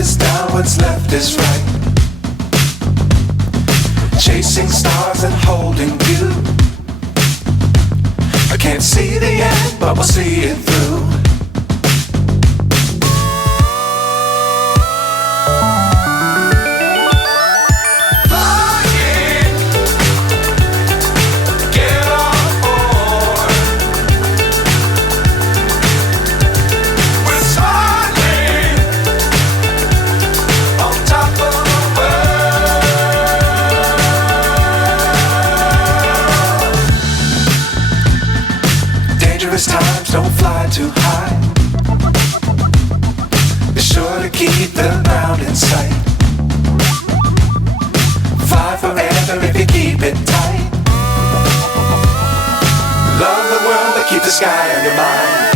is down, what's left is right. Chasing stars and holding you. I can't see the end, but we'll see it through. Times don't fly too high. Be sure to keep the ground in sight. Fly forever if you keep it tight. Love the world but keep the sky on your mind.